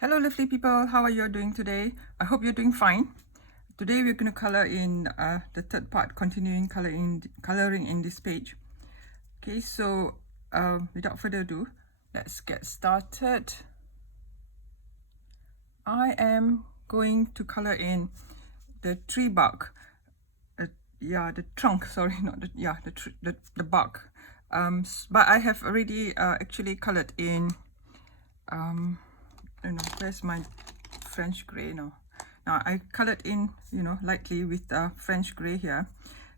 Hello lovely people, how are you doing today? I hope you're doing fine. Today we're going to color in the third part, continuing coloring in this page. Okay, so without further ado, let's get started. I am going to color in the tree bark. The trunk, sorry, not the, the bark. But I have already actually colored in I don't know, where's my French grey now? Now I colored in, lightly with French grey here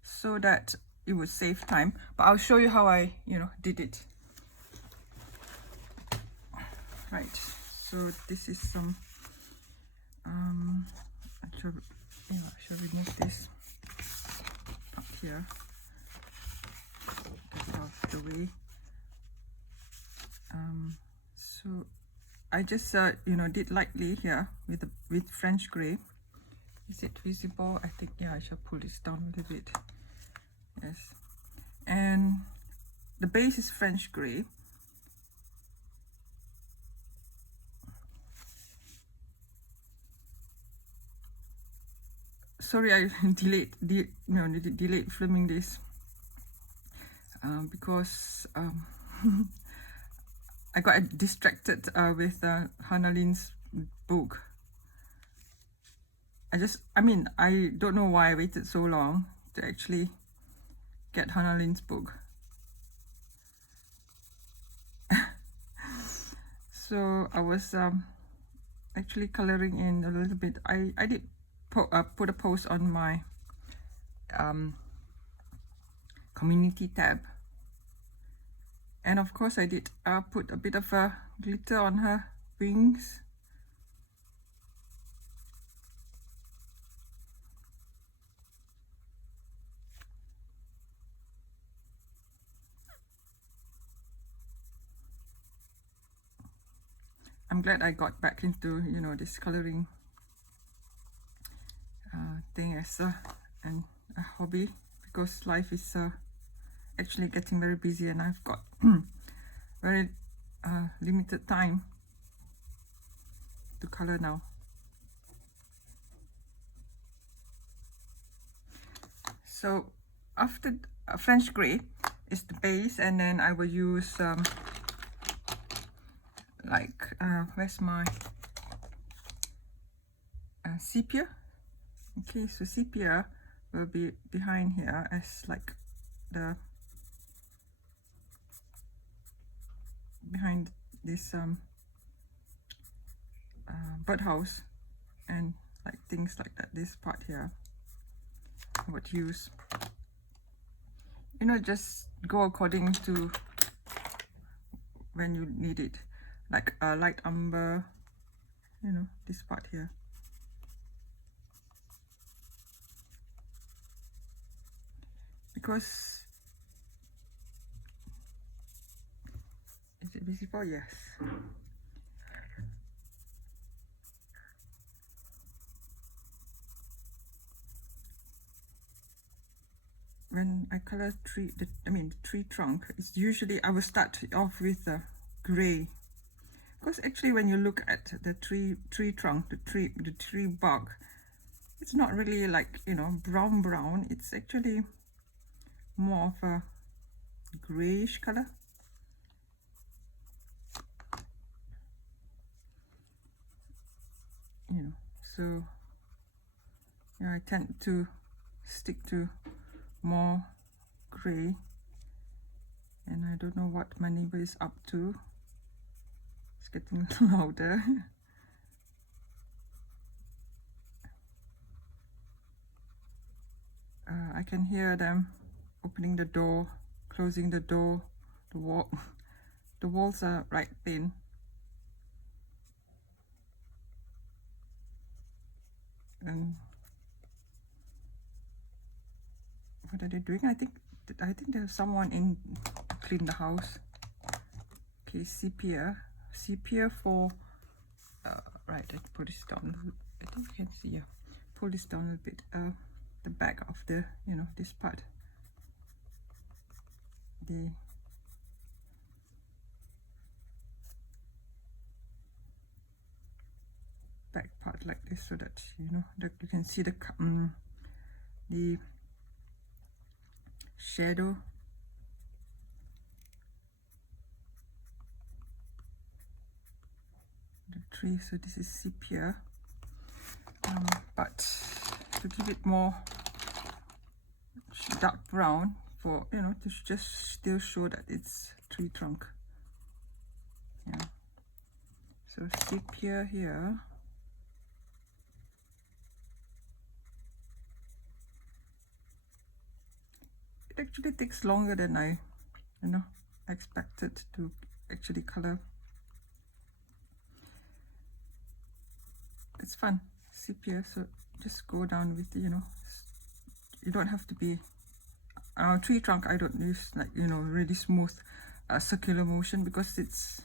so that it would save time. But I'll show you how I, did it. Right, so this is some, I shall remove this up here, get it out of the way. So I just did lightly here with French grey. Is it visible? I think, yeah, I shall pull this down a little bit. Yes, and the base is French grey. Sorry, I delayed filming this because I got distracted with Hannah Lynn's book. I don't know why I waited so long to actually get Hannah Lynn's book. So I was actually coloring in a little bit. I did put a post on my community tab, and of course I did put a bit of glitter on her wings. I'm glad I got back into this coloring thing as a hobby, because life is actually getting very busy and I've got very limited time to color now. So after French grey is the base, and then I will use where's my sepia. Okay, so sepia will be behind here as like the behind this birdhouse and like things like that. This part here I would use, just go according to when you need it, like a light umber, this part here. Because is it visible? Yes. When I color the tree trunk, it's usually I will start off with the gray, because actually when you look at the tree trunk, the tree bark, it's not really like brown. It's actually more of a grayish color. So yeah, I tend to stick to more gray, and I don't know what my neighbor is up to. It's getting louder. I can hear them opening the door, closing the door, the walls are right thin. And what are they doing? I think there's someone in to clean the house. Okay, sepia for right, I put this down. I think you can see, pull this down a little bit, the back of the this part. the back part like this, so that that you can see the shadow. The tree, so this is sepia, but to give it more dark brown for to just still show that it's tree trunk. Yeah, so sepia here. It actually takes longer than I expected to actually color. It's fun, sepia, so just go down with you don't have to be tree trunk. I don't use like really smooth circular motion because it's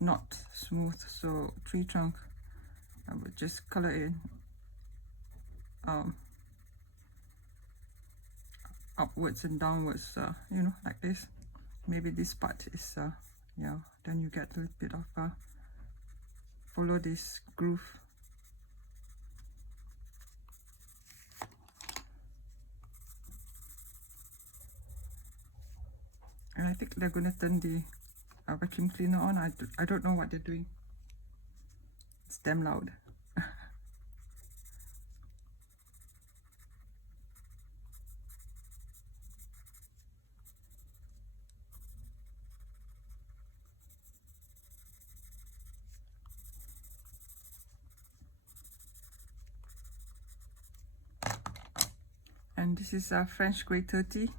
not smooth. So tree trunk, I would just color in upwards and downwards, like this. Maybe this part is yeah, then you get a little bit of follow this groove. And I think they're gonna turn the vacuum cleaner on. I don't know what they're doing. It's damn loud. And this is French Grey 30.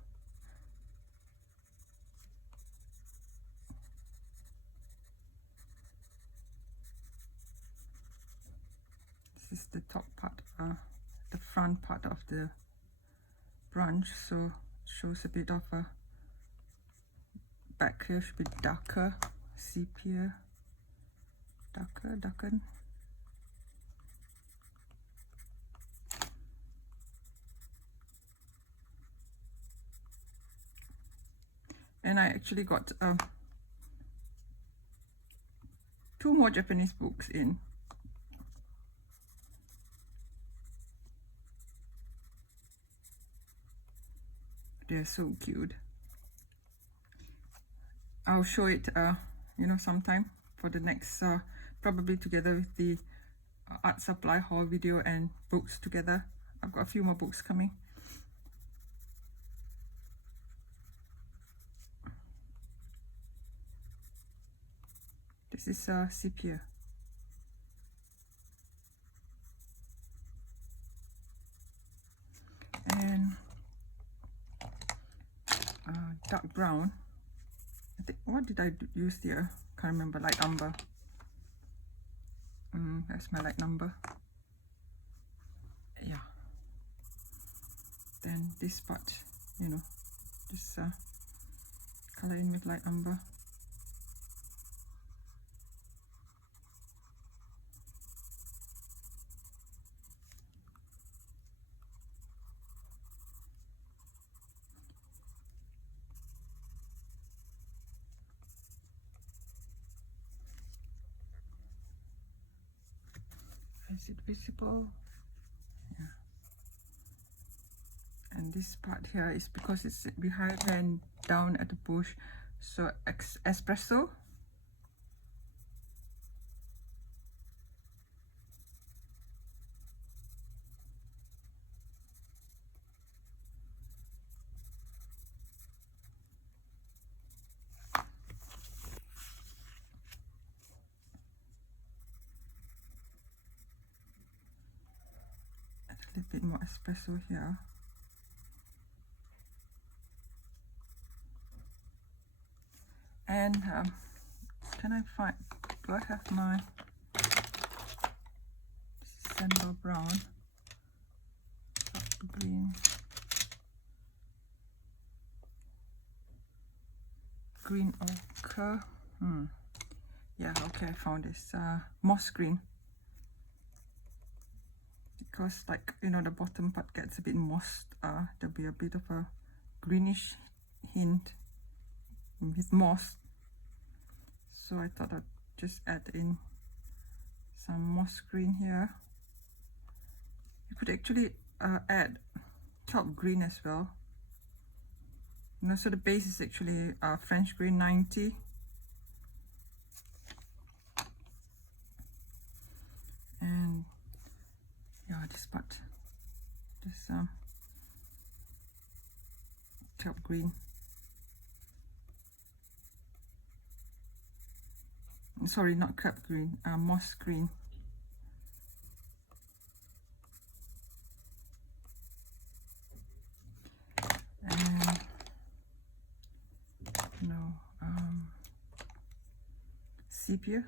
This is the top part, the front part of the branch, so it shows a bit of a back here should be darker, sepia, darken. And I actually got 2 more Japanese books in. They're so cute. I'll show it sometime for the next probably together with the art supply haul video and books together. I've got a few more books coming. This is sepia. And dark brown. I think, what did I use here? Can't remember. Light umber. That's my light number. Yeah. Then this part, just color in with light umber. Is it visible? Yeah. And this part here is because it's behind and down at the bush, so espresso. A little bit more espresso here. And can I find, do I have my December brown, green, green ochre? Yeah, okay, I found this moss green. Because like, the bottom part gets a bit mossed, there'll be a bit of a greenish hint with moss, so I thought I'd just add in some moss green here. You could actually add kelp green as well. You know, so the base is actually French green 90. And yeah, this part, this kelp green. Sorry, not kelp green, moss green. And no, sepia.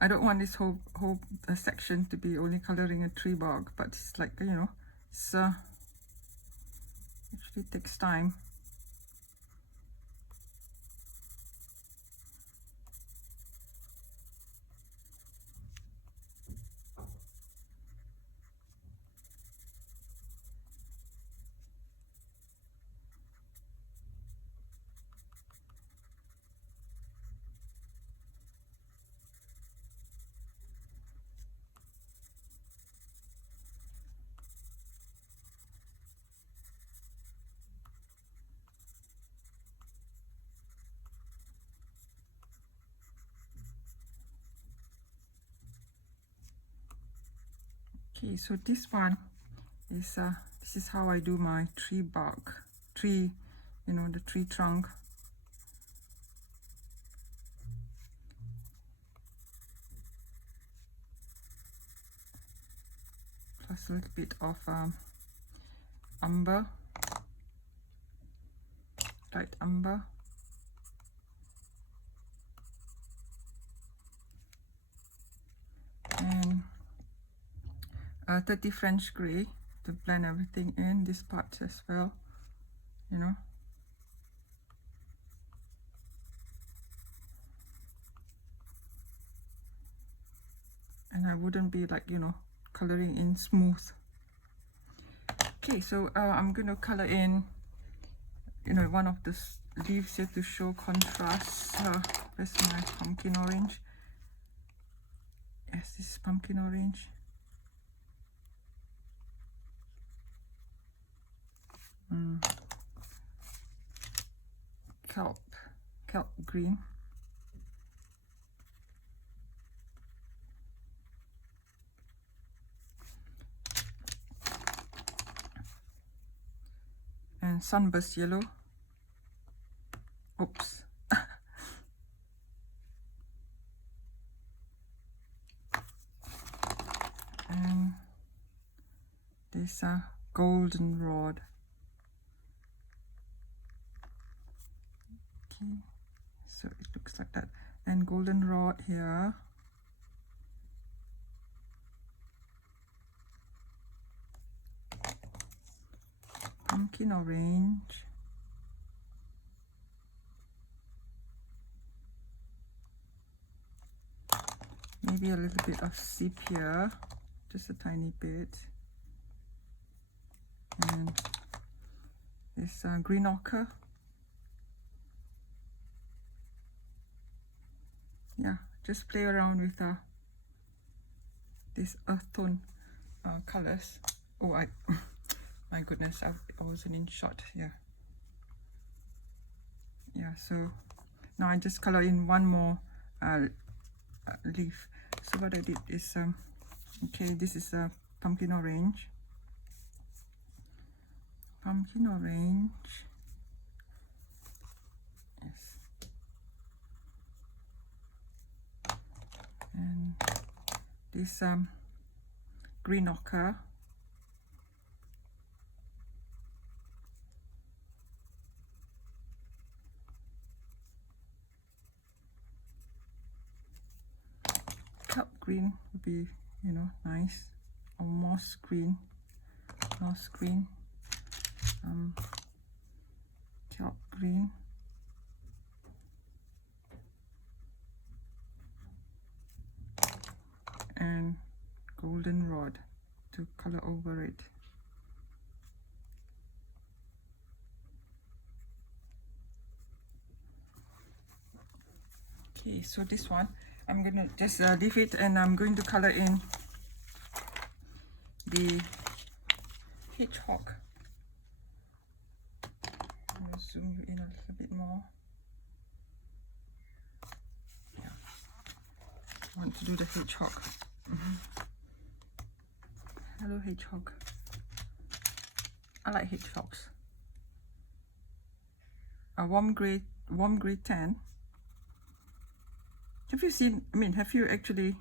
I don't want this whole section to be only coloring a tree bark, but it's like, you know, it's actually takes time. Okay, so this one is this is how I do my tree bark, you know, the tree trunk. Plus a little bit of umber, light umber. And 30 French grey to blend everything in this part as well, you know. And I wouldn't be like, you know, coloring in smooth. Okay, so I'm going to color in, you know, one of the leaves here to show contrast. Where's my pumpkin orange? Yes, this is pumpkin orange. Kelp green. And sunburst yellow. Oops. And this goldenrod. Okay, so it looks like that. And goldenrod here. Pumpkin orange. Maybe a little bit of sepia, just a tiny bit. And this green ochre. Yeah, just play around with this earth tone colors. Oh, my goodness, I wasn't in shot here. Yeah, so now I just color in one more leaf. So what I did is, okay, this is a pumpkin orange. Pumpkin orange. Yes. And this green ochre. kelp green would be, you know, nice, or moss green, kelp green, and goldenrod to color over it. Okay, so this one I'm gonna just leave it, and I'm going to color in the hedgehog. I'm gonna zoom you in a little bit more. Yeah, I want to do the hedgehog. Hello, hedgehog. I like hedgehogs. A warm gray tan. Have you seen, I mean, have you actually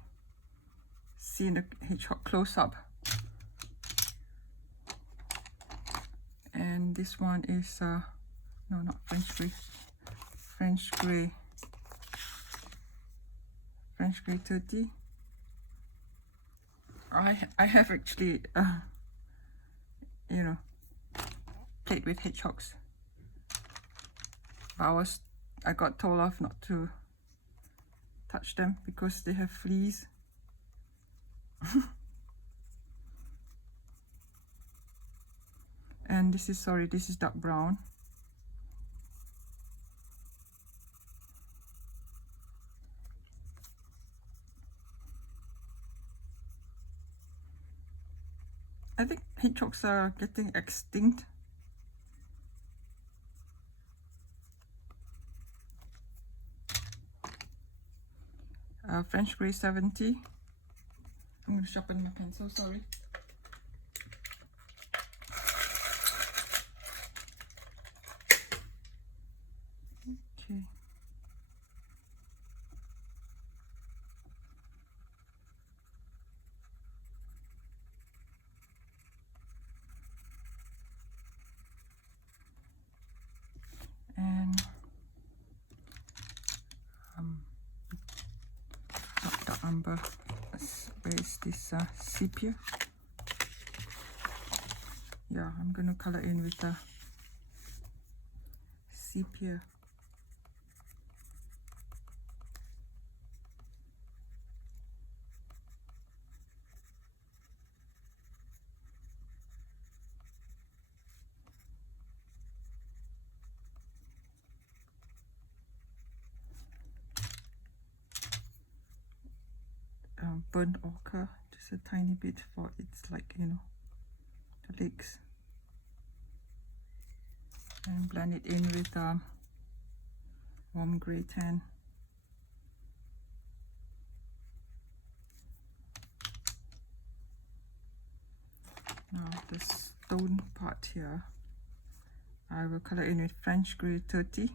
seen a hedgehog close up? And this one is, no, not French gray, French gray 30. I have actually, you know, played with hedgehogs. But I got told off not to touch them because they have fleas. And this is, sorry, this is dark brown. I think hedgehogs are getting extinct. French gray 70. I'm going to sharpen my pencil, sorry. Okay. And the umber. Where is this sepia? Yeah, I'm going to color in with the sepia. Burnt ochre, just a tiny bit for it's like, you know, the legs, and blend it in with warm gray tan. Now the stone part here, I will color in with French gray 30.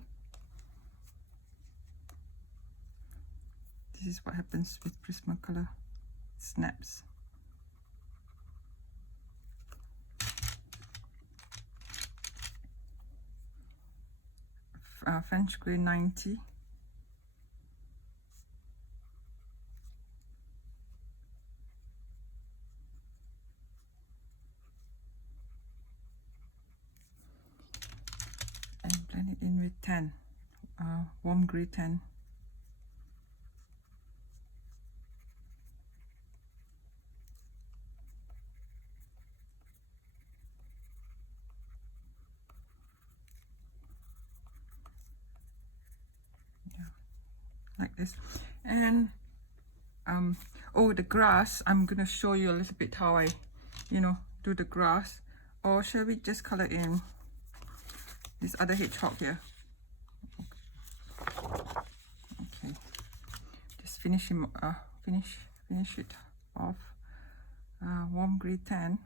This is what happens with Prismacolor. Snaps. French gray 90. And blend it in with 10. Warm gray 10. Like this. And oh, the grass, I'm gonna show you a little bit how I, you know, do the grass. Or shall we just color in this other hedgehog here? Okay, just finish him, finish it off. Warm gray 10,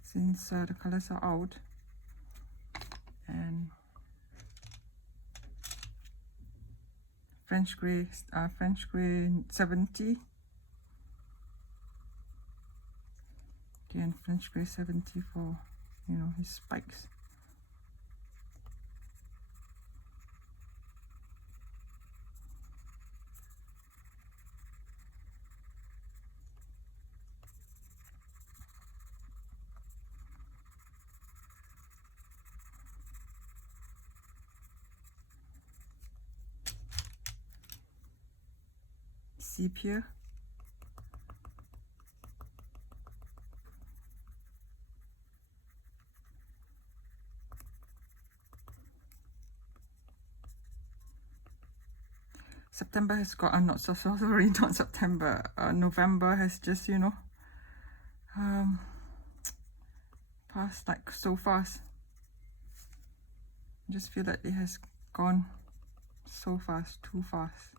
since the colors are out. And French gray 70. Again, French gray 70 for, you know, his spikes. sepia. September has got, not so sorry, not September, November has just, you know, passed like so fast. I just feel that it has gone so fast, too fast.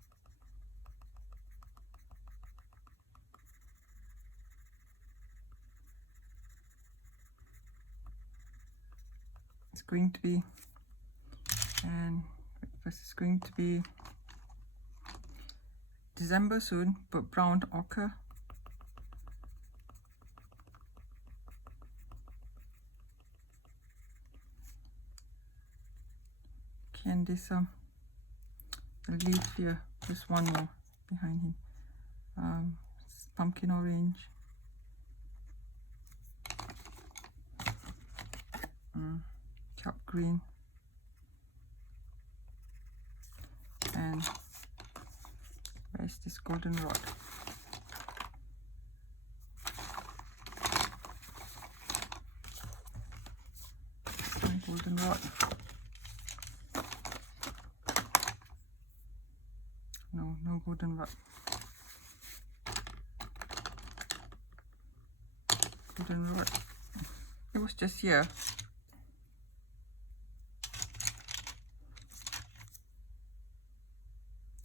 It's going to be, and first it's going to be December soon, but brown ochre. Okay, and this the leaf here, just one more behind him. Pumpkin orange. Kelp green. And where's this goldenrod? Goldenrod. No, no goldenrod. Goldenrod. It was just here.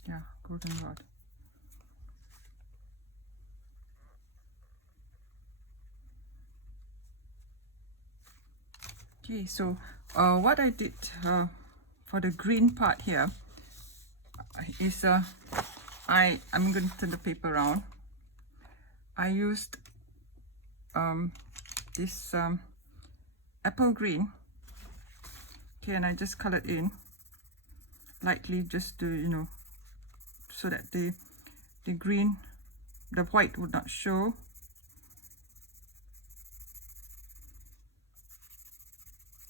Yeah, goldenrod. Okay, so what I did for the green part here is I'm going to turn the paper around. I used this apple green. Okay, and I just colored in lightly, just to, you know, so that the green, the white would not show.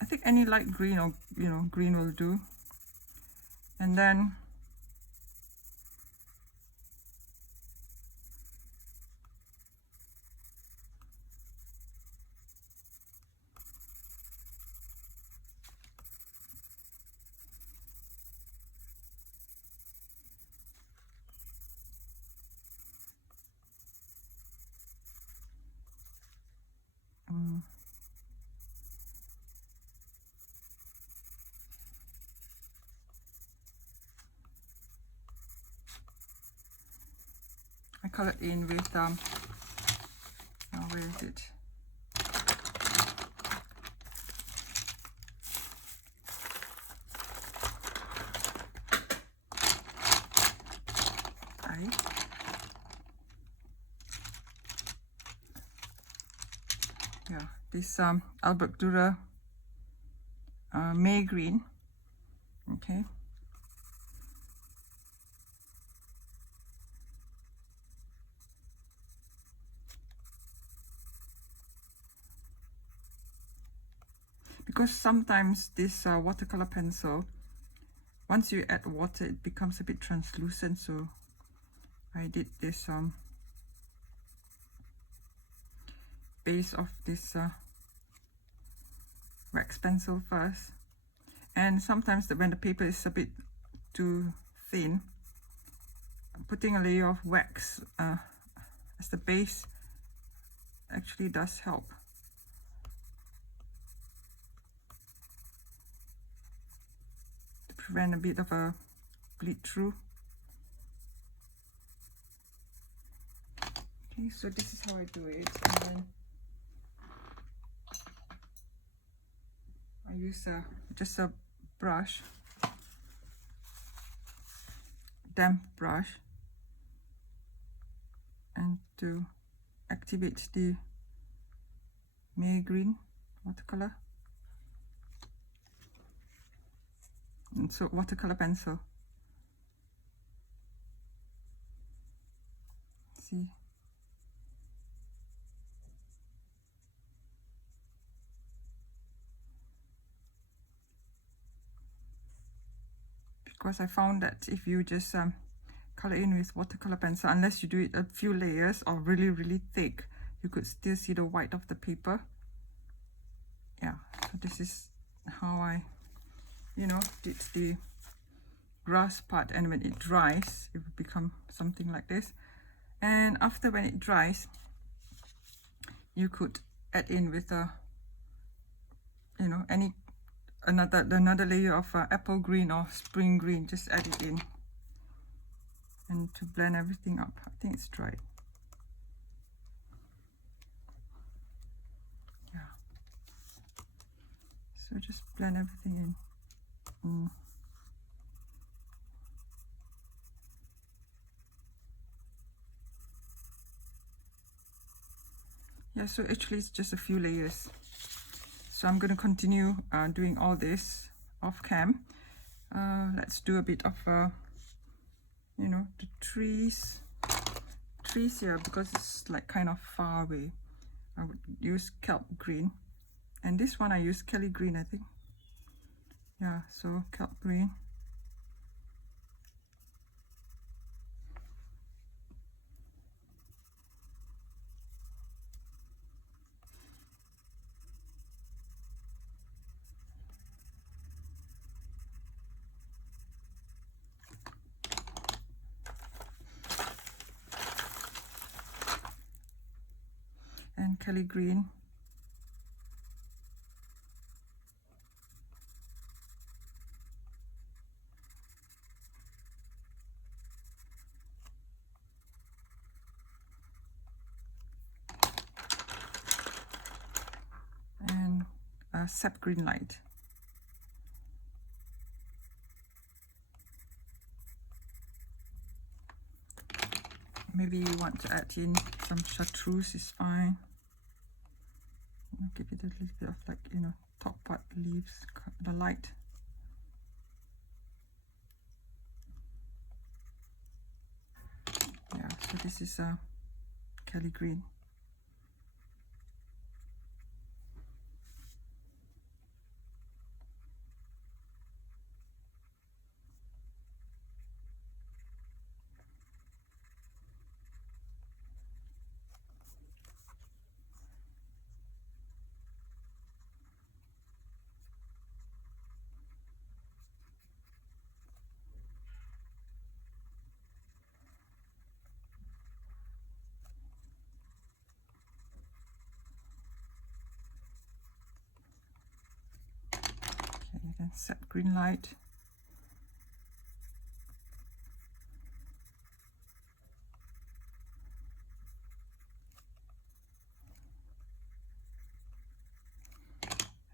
I think any light green or, you know, green will do. And then I colored in with oh, where is it? Yeah, this Albert Dürer May green. Okay. Because sometimes this watercolor pencil, once you add water, it becomes a bit translucent, so I did this base of this wax pencil first. And sometimes when the paper is a bit too thin, putting a layer of wax as the base actually does help. To prevent a bit of a bleed through. Okay, so this is how I do it. And then I use just a brush, damp brush, and to activate the May green watercolor. And so watercolor pencil. See? Because I found that if you just color in with watercolor pencil. Unless you do it a few layers or really thick, you could still see the white of the paper. Yeah, so this is how I, you know, did the grass part, and when it dries it will become something like this. And after, when it dries, you could add in with a, you know, another layer of apple green or spring green. Just add it in, and to blend everything up. I think it's dry. Yeah, so just blend everything in. Yeah, so actually it's just a few layers. So I'm going to continue doing all this off cam. Let's do a bit of you know, the trees here, because it's like kind of far away. I would use kelp green, and this one I use Kelly green, I think. Yeah, so kelp green. And Kelly green. And sap green light. Maybe you want to add in some chartreuse is fine. Give it a little bit of, like, you know, top part leaves, the light. Yeah, so this is Kelly green. Okay, then sap green light.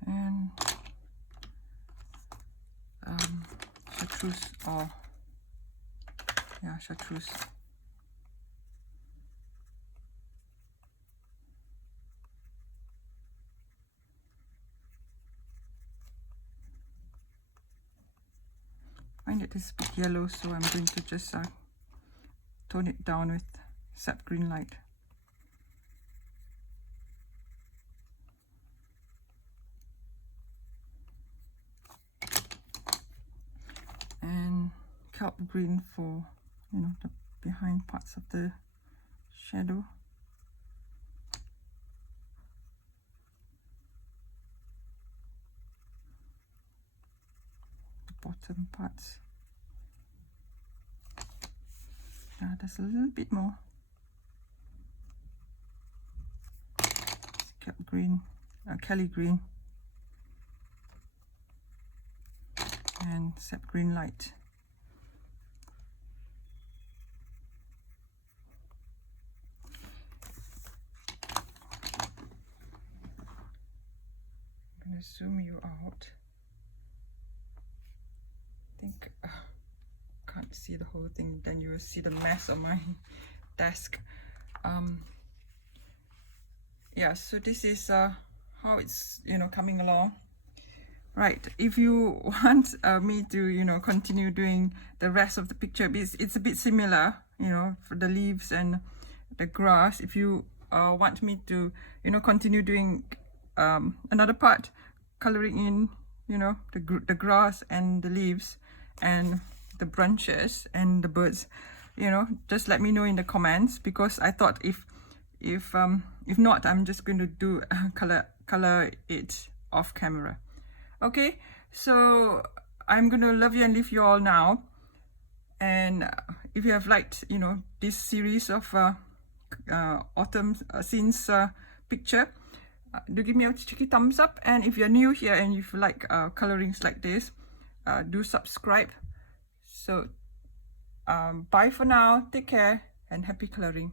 And chartreuse, or yeah, chartreuse. I find it is a bit yellow, so I'm going to just tone it down with sap green light. And kelp green for, you know, the behind parts of the shadow. The bottom parts. There's a little bit more. Kelp green, Kelly green, and sap green light. I'm going to zoom you out. I think can't see the whole thing, then you will see the mess on my desk. Yeah, so this is how it's, you know, coming along. Right, if you want me to, you know, continue doing the rest of the picture, it's a bit similar, you know, for the leaves and the grass. If you want me to, you know, continue doing another part, coloring in, you know, the grass and the leaves and the branches and the birds, you know, just let me know in the comments, because I thought if not, I'm just going to do color it off camera. Okay, so I'm going to love you and leave you all now. And if you have liked, you know, this series of autumn scenes picture, do give me a cheeky thumbs up. And if you're new here and if you like colorings like this, do subscribe. So bye for now, take care, and happy coloring.